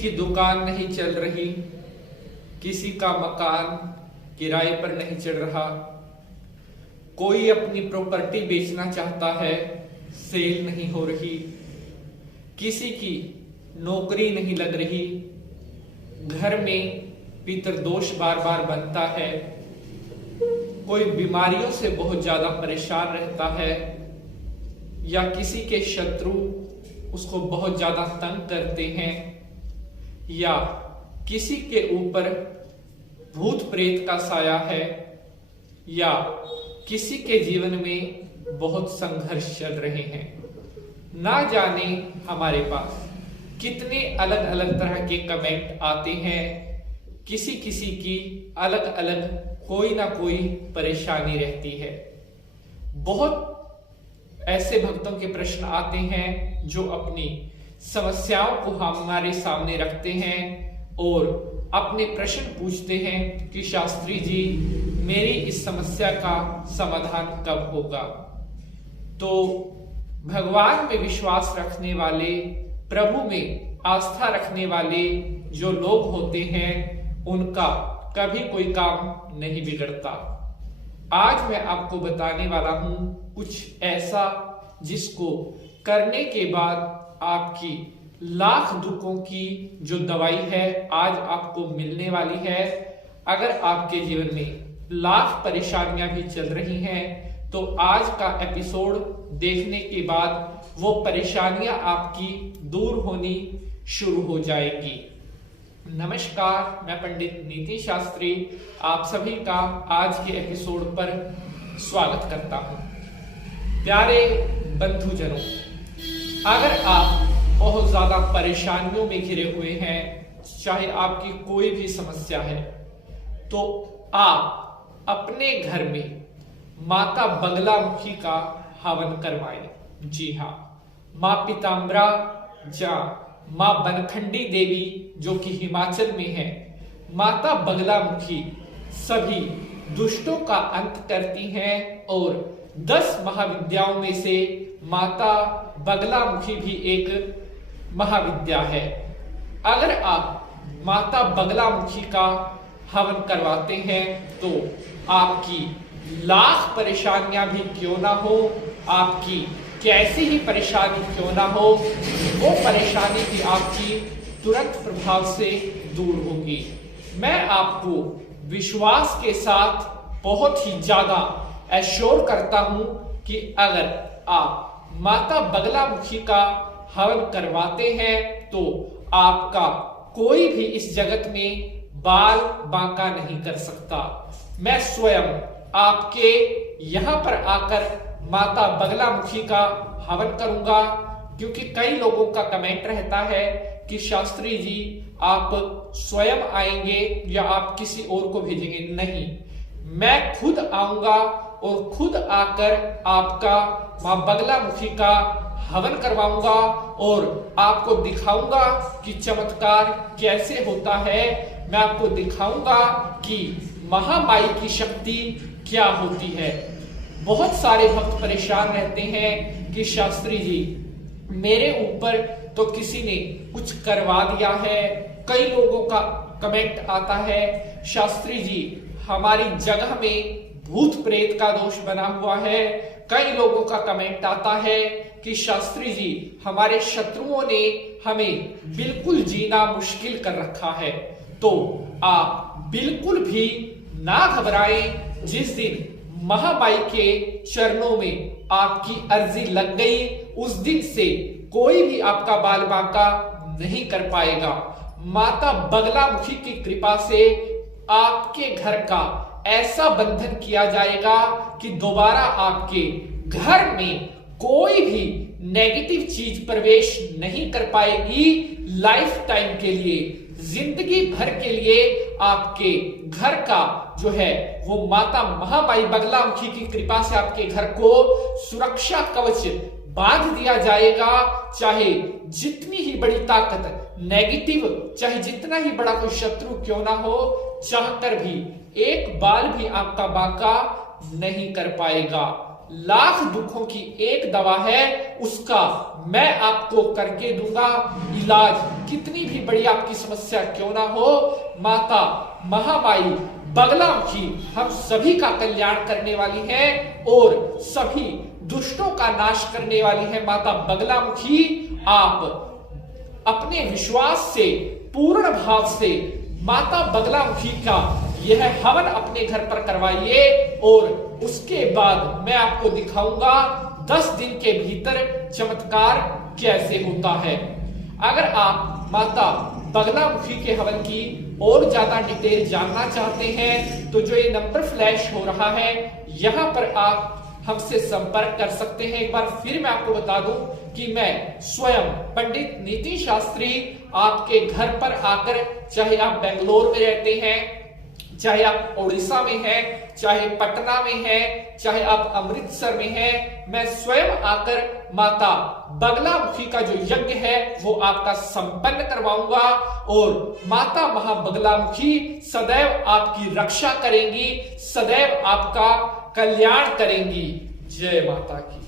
की दुकान नहीं चल रही, किसी का मकान किराए पर नहीं चढ़ रहा, कोई अपनी प्रॉपर्टी बेचना चाहता है, सेल नहीं हो रही, किसी की नौकरी नहीं लग रही, घर में पितरदोष बार बार बनता है, कोई बीमारियों से बहुत ज्यादा परेशान रहता है, या किसी के शत्रु उसको बहुत ज्यादा तंग करते हैं, या किसी के ऊपर भूत प्रेत का साया है, या किसी के जीवन में बहुत संघर्ष चल रहे हैं। ना जाने हमारे पास कितने अलग अलग तरह के कमेंट आते हैं, किसी किसी की अलग अलग कोई ना कोई परेशानी रहती है। बहुत ऐसे भक्तों के प्रश्न आते हैं जो अपनी समस्याओं को हमारे सामने रखते हैं और अपने प्रश्न पूछते हैं कि शास्त्री जी, मेरी इस समस्या का समाधान कब होगा। तो भगवान में विश्वास रखने वाले, प्रभु में आस्था रखने वाले जो लोग होते हैं, उनका कभी कोई काम नहीं बिगड़ता। आज मैं आपको बताने वाला हूं कुछ ऐसा जिसको करने के बाद आपकी लाख दुखों की जो दवाई है आज आपको मिलने वाली है। अगर आपके जीवन में लाख परेशानियां भी चल रही हैं तो आज का एपिसोड देखने के बाद वो परेशानियां आपकी दूर होनी शुरू हो जाएगी। नमस्कार, मैं पंडित नीति शास्त्री आप सभी का आज के एपिसोड पर स्वागत करता हूं। प्यारे बंधुजनों, अगर आप बहुत ज्यादा परेशानियों में घिरे हुए हैं, चाहे आपकी कोई भी समस्या है, तो आप अपने घर में माता बगलामुखी का हवन करवाएं। जी हाँ, माँ पीताम्बरा या माँ बनखंडी देवी जो कि हिमाचल में है, माता बगलामुखी सभी दुष्टों का अंत करती हैं और 10 महाविद्याओं में से माता बगलामुखी भी एक महाविद्या है। अगर आप माता बगलामुखी का हवन करवाते हैं तो आपकी लाख परेशानियां भी क्यों ना हो, आपकी कैसी ही परेशानी क्यों ना हो, वो परेशानी भी आपकी तुरंत प्रभाव से दूर होगी। मैं आपको विश्वास के साथ बहुत ही ज्यादा एश्योर करता हूं कि अगर आप माता बगलामुखी का हवन करवाते हैं तो आपका कोई भी इस जगत में बाल बांका नहीं कर सकता। मैं स्वयं आपके यहां पर आकर माता बगलामुखी का हवन करूंगा, क्योंकि कई लोगों का कमेंट रहता है कि शास्त्री जी आप स्वयं आएंगे या आप किसी और को भेजेंगे। नहीं, मैं खुद आऊंगा और खुद आकर आपका मां बगलामुखी का हवन करवाऊंगा और आपको दिखाऊंगा कि चमत्कार कैसे होता है। मैं आपको दिखाऊंगा कि महामाई की शक्ति क्या होती है। बहुत सारे भक्त परेशान रहते हैं कि शास्त्री जी मेरे ऊपर तो किसी ने कुछ करवा दिया है। कई लोगों का कमेंट आता है, शास्त्री जी हमारी जगह में भूत प्रेत का दोष बना हुआ है। कई लोगों का कमेंट आता है कि शास्त्री जी हमारे शत्रुओं ने हमें बिल्कुल जीना मुश्किल कर रखा है। तो आप बिल्कुल भी ना घबराएं। जिस दिन महामाई के चरणों में आपकी अर्जी लग गई, उस दिन से कोई भी आपका बाल बांका नहीं कर पाएगा। माता बगलामुखी की कृपा से आपके घर का ऐसा बंधन किया जाएगा कि दोबारा आपके घर में कोई भी नेगेटिव चीज प्रवेश नहीं कर पाएगी। लाइफ टाइम के लिए, जिंदगी भर के लिए आपके घर का जो है वो माता महामाई बगलामुखी की कृपा से आपके घर को सुरक्षा कवच बांध दिया जाएगा। चाहे जितनी ही बड़ी ताकत नेगेटिव, चाहे जितना ही बड़ा कोई शत्रु क्यों ना हो, चाहकर भी एक बाल भी आपका बांका नहीं कर पाएगा। लाख दुखों की एक दवा है, उसका मैं आपको करके दूंगा इलाज। कितनी भी बड़ी आपकी समस्या क्यों ना हो, माता महामाई बगलामुखी हम सभी का कल्याण करने वाली है और सभी दुष्टों का नाश करने वाली है माता बगलामुखी। आप अपने विश्वास से, पूर्ण भाव से माता बगलामुखी का यह हवन अपने घर पर करवाइए और उसके बाद मैं आपको दिखाऊंगा 10 दिन के भीतर चमत्कार कैसे होता है। अगर आप माता बगलामुखी के हवन की और ज्यादा डिटेल जानना चाहते हैं तो जो ये नंबर फ्लैश हो रहा है यहां पर आप हमसे संपर्क कर सकते हैं। एक बार फिर मैं आपको बता दूं कि मैं स्वयं पंडित नीति शास्त्री आपके घर पर आकर, चाहे आप बेंगलोर में रहते हैं, चाहे आप उड़ीसा में हैं, चाहे पटना में हैं, चाहे आप अमृतसर में हैं, मैं स्वयं आकर माता बगलामुखी का जो यज्ञ है वो आपका संपन्न करवाऊंगा और माता महाबगलामुखी सदैव आपकी रक्षा करेंगी, सदैव आपका कल्याण करेंगी। जय माता की।